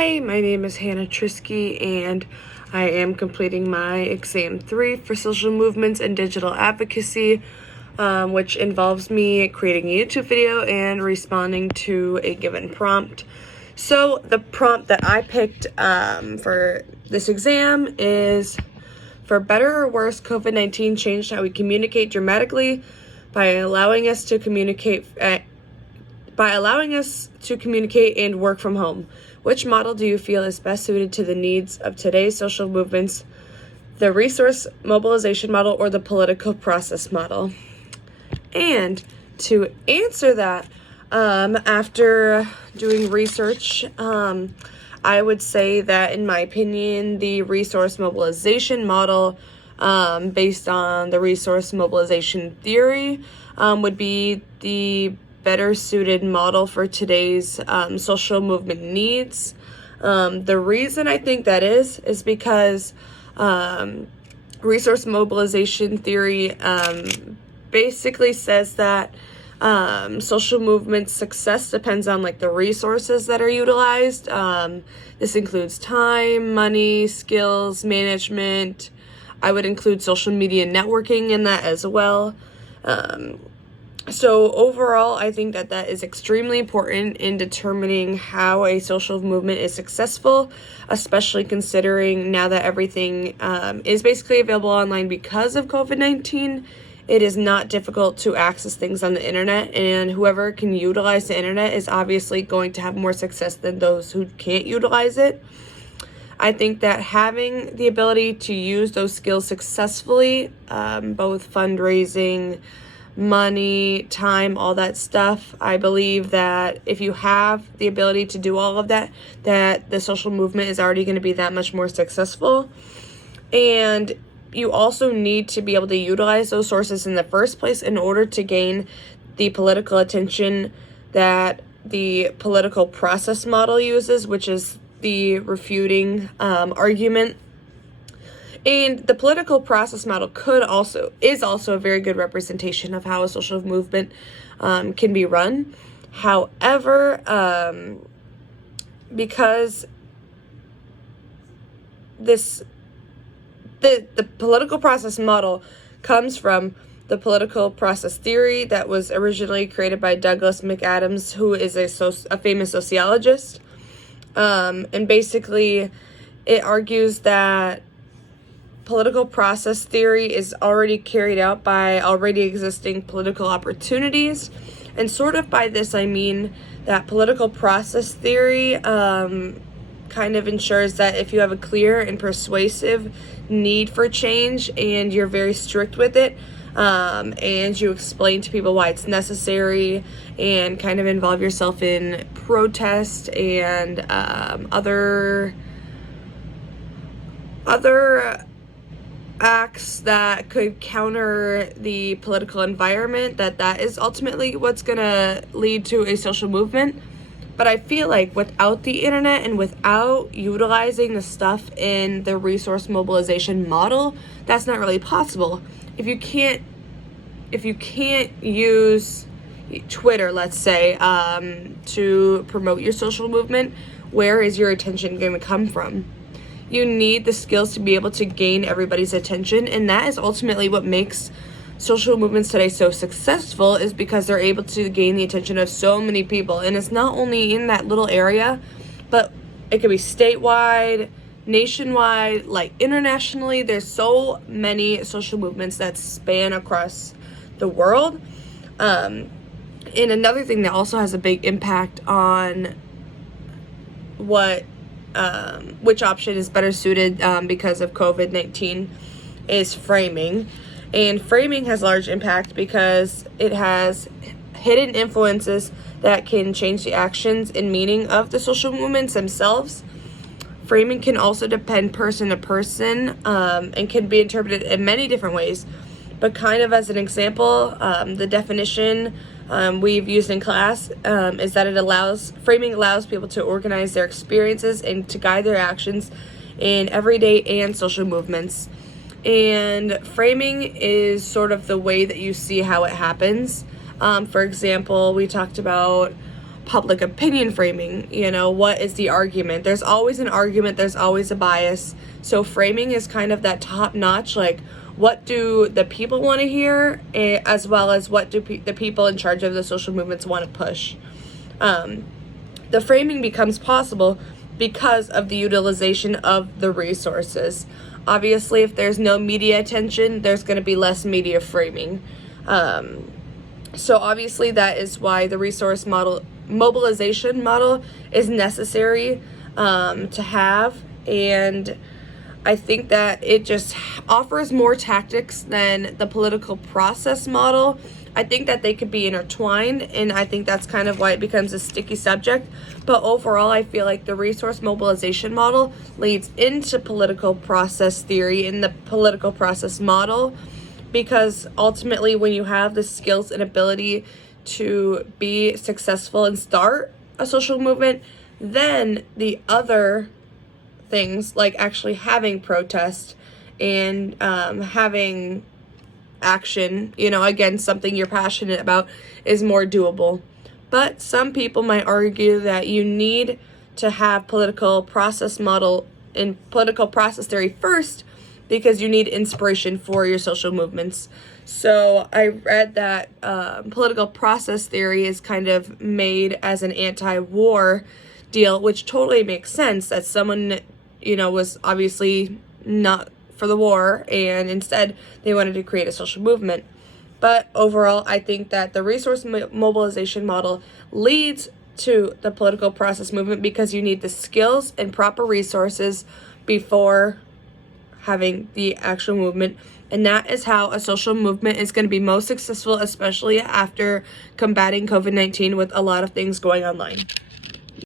Hi, my name is Hannah Trisky, and I am completing my exam 3 for social movements and digital advocacy, which involves me creating a YouTube video and responding to a given prompt. So the prompt that I picked for this exam is, for better or worse, COVID-19 changed how we communicate dramatically by allowing us to communicate and work from home. Which model do you feel is best suited to the needs of today's social movements, the resource mobilization model or the political process model? And to answer that, after doing research, I would say that, in my opinion, the resource mobilization model, based on the resource mobilization theory, would be the better suited model for today's social movement needs. The reason I think that is because resource mobilization theory basically says that social movement success depends on the resources that are utilized. This includes time, money, skills, management. I would include social media networking in that as well. So overall, I think that is extremely important in determining how a social movement is successful, especially considering now that everything is basically available online because of COVID-19. It is not difficult to access things on the internet, and whoever can utilize the internet is obviously going to have more success than those who can't utilize it. I think that having the ability to use those skills successfully, both fundraising, money, time, all that stuff, I believe that if you have the ability to do all of that, that the social movement is already going to be that much more successful. And you also need to be able to utilize those sources in the first place in order to gain the political attention that the political process model uses, which is the refuting argument. And the political process model is also a very good representation of how a social movement can be run. However, because the political process model comes from the political process theory that was originally created by Douglas McAdams, who is a famous sociologist. And basically, it argues that political process theory is already carried out by already existing political opportunities. And sort of by this, I mean that political process theory kind of ensures that if you have a clear and persuasive need for change and you're very strict with it, and you explain to people why it's necessary and kind of involve yourself in protest and other acts that could counter the political environment, that is ultimately what's going to lead to a social movement. But I feel like without the internet and without utilizing the stuff in the resource mobilization model, that's not really possible. If you can't use Twitter, let's say, to promote your social movement, where is your attention going to come from? You need the skills to be able to gain everybody's attention, and that is ultimately what makes social movements today so successful, is because they're able to gain the attention of so many people. And it's not only in that little area, but it could be statewide, nationwide, internationally. There's so many social movements that span across the world. And another thing that also has a big impact on which option is better suited because of COVID-19 is framing. And framing has large impact because it has hidden influences that can change the actions and meaning of the social movements themselves. Framing can also depend person to person and can be interpreted in many different ways. But kind of as an example, the definition we've used in class is that framing allows people to organize their experiences and to guide their actions in everyday and social movements. And framing is sort of the way that you see how it happens. For example, we talked about public opinion framing. You know, what is the argument? There's always an argument, there's always a bias. So framing is kind of that top notch, like, what do the people want to hear, as well as what do the people in charge of the social movements want to push. The framing becomes possible because of the utilization of the resources. Obviously, if there's no media attention, there's going to be less media framing. So obviously that is why the resource model, mobilization model, is necessary to have. And I think that it just offers more tactics than the political process model. I think that they could be intertwined, and I think that's kind of why it becomes a sticky subject. But overall, I feel like the resource mobilization model leads into political process theory and the political process model, because ultimately when you have the skills and ability to be successful and start a social movement, then the other things, like actually having protest and having action, you know, against something you're passionate about, is more doable. But some people might argue that you need to have political process model and political process theory first, because you need inspiration for your social movements. So I read that political process theory is kind of made as an anti-war deal, which totally makes sense, that someone, you know, was obviously not for the war, and instead they wanted to create a social movement. But overall, I think that the resource mobilization model leads to the political process movement, because you need the skills and proper resources before having the actual movement. And that is how a social movement is going to be most successful, especially after combating COVID-19 with a lot of things going online.